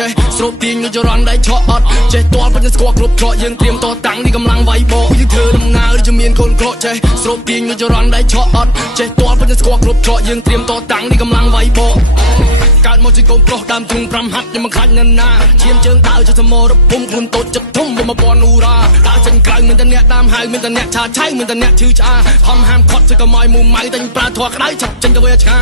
ចេះស្រូបទាញនៅចរន្តដៃឆក់អត់ចេះតល់ប៉ុន្តែស្គាល់គ្រប់ច្រកយើងត្រៀមតតាំងនេះកម្លាំងវាយបកយើងធ្វើដំណើរដូចមានកូនក្រចេះស្រូបទាញនៅចរន្តដៃឆក់អត់ចេះតល់ប៉ុន្តែស្គាល់គ្រប់ច្រកយើងត្រៀមតតាំងនេះកម្លាំងវាយបកកើតមកជាកូនប្រុសដើមទ្រូង5ហាត់ខ្ញុំមិនខ្លាចណាស់ណាឈាមជើងដើរចុះសមរភូមិខ្លួនតូចចិត្តធំមក1000អ៊ូរ៉ាដើរចេញក្រៅមានតែអ្នកដើមហៅមានតែអ្នកឆាឆៃមានតែអ្នកឈឺឆ្អាហំហាមខត់ជួយកុំឲ្យមុំម៉ៅតែប្រើធွာក្តៅឆាប់ចេញទៅវាឆ្ងា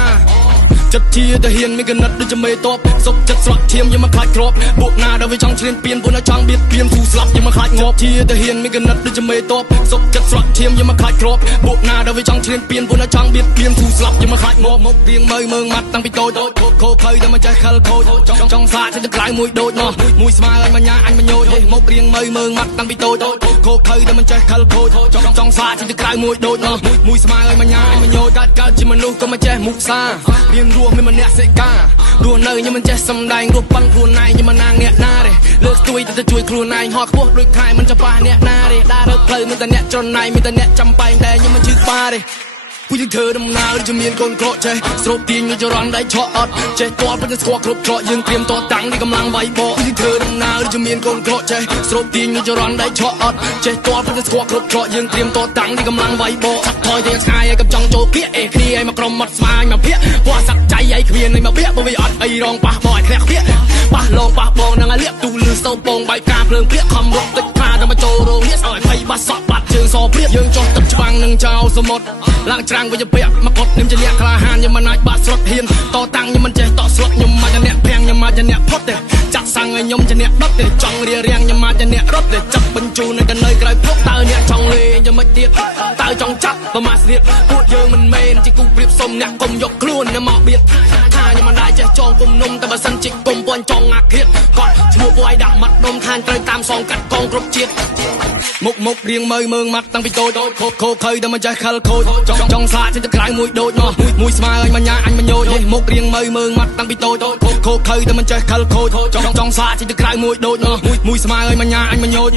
ចិត្តជាទាហានមានកណិតដូចជាមេតបសុកចិត្តស្រក់ឈាមយើងមកខ្លាចគ្របពួកណាដែលវាចង់ឈ្លានពានពួកណាចង់បៀតបៀនទូស្លាប់យើងមកខ្លាចងាប់ជាទាហានមានកណិតដូចជាមេតបសុកចិត្តស្រក់ឈាមយើងមកខ្លាចគ្របពួកណាដែលវាចង់ឈ្លានពានពួកណាចង់បៀតបៀនទូស្លាប់យើងមកខ្លាចងាប់មករៀងមើងម៉ាត់តាំងពីតូចខោភ័យតែមិនចេះខលខូចចង់សាកទៅក្រៅមួយដូចមកមួយស្មើឲ្យមញ្ញាអញមញោចមករៀងមើងម៉ាត់តាំងពីតូចខោភ័យតែមិនចេះខលខូចចង់សាកទៅក្រៅមួយដូចមកមួយស្មើឲ្យមញ្ញាអញមញោចកើតជាមនុស្សក៏មិនចេះមុសារៀនរស់មានម្នាក់សេការស់នៅខ្ញុំមិនចេះសំដែងរស់ប៉ឹងខ្លួនឯងខ្ញុំមិនណាងអ្នកណាទេលើកស្ទួយទៅជួយខ្លួនឯងហោះខ្ពស់ដូចខែមិនចាំប៉ះអ្នកណាទេដើររើផ្លូវមានតែអ្នកច្រណៃមានតែអ្នកចាំបែងតែខ្ញុំមិនជឿប៉ាទេពួកយើងធ្វើដំណើរដូចមានកូនក្រចេះស្រូបទាញនៅចរន្តដៃឆក់អត់ចេះតល់ប៉ុន្តែស្គាល់គ្រប់ច្រកយើងត្រៀមតតាំងនេះកម្លាំងវាយបកយើងធ្វើដំណើរដូចមានកូនក្រចេះស្រូបទាញនៅចរន្តដៃឆក់អត់ចេះតល់ប៉ុន្តែស្គាល់គ្រប់ច្រកយើងត្រៀមតតាំងនេះកម្លាំងវាយបកឆាប់ថយទៅឆ្ងាយឲ្យកំចង់ចូលភៀកអេគ្នាឲ្យមកក្រុមមាត់ស្មាញមកភៀកព្រោះសັດចៃឲ្យគ្មានឲ្យមកភៀកបើវាអត់អីរងប៉ះបោឲ្យធ្លាក់ភៀកប៉ះលងប៉ះបងនឹងឲ្យលាកទូលឺសោពងបាយការភ្លើងព្រាកខំរត់ទឹកថាទៅមកចូលរោងនេះឲ្យភ័យបាត់សក់បាត់ជើងសព្រាកយើងចោះទឹកច្បាំងនឹងចោលសមុទ្រឡើងច្រាំងវិញទៅពាក់មកកត់ខ្ញុំជាអ្នកក្លាហានខ្ញុំមិនអាចបាក់ស្រុតហ៊ានតតាំងខ្ញុំមិនចេះតស្រុតខ្ញុំមកជាអ្នកភាំងខ្ញុំមកជាអ្នកផុតទេចាក់សាំងឲ្យខ្ញុំជាអ្នកដុតទេចង់រៀបរៀងខ្ញុំមកជាអ្នករត់ទេចាប់បញ្ជូននៅកណ្ដៃក្រោយភ្លុកតើអ្នកចង់លេងយ៉ាងម៉េចទៀតតើចង់ចាប់ប្រមាថស្លៀតពួកយើងមិនមែនជាគូប្រៀបសុំអ្នកកុំយកខ្លួនមកបៀតថាខ្ញុំមិនដែរចេះចងគុំនុំតែបើសិនជាគុំពាន់ចង់អាឃាតគាត់ឈ្មោះពួកឯដាក់មាត់ដុំខានត្រូវតាមសងកាត់កងគ្រប់ជាតិមុខរៀងមើងម៉ាត់តាំងពីតូចខោភ័យតែមិនចេះខលខូចចង់សាកចេញទៅក្រៅមួយដូចមកមួយស្មើឲ្យមញ្ញាអញមញោចមុខរៀងមើងម៉ាត់តាំងពីតូចខោភ័យតែមិនចេះខលខូចចង់សាកចេញទៅក្រៅមួយដូចមកមួយស្មើឲ្យមញ្ញាអញមញោច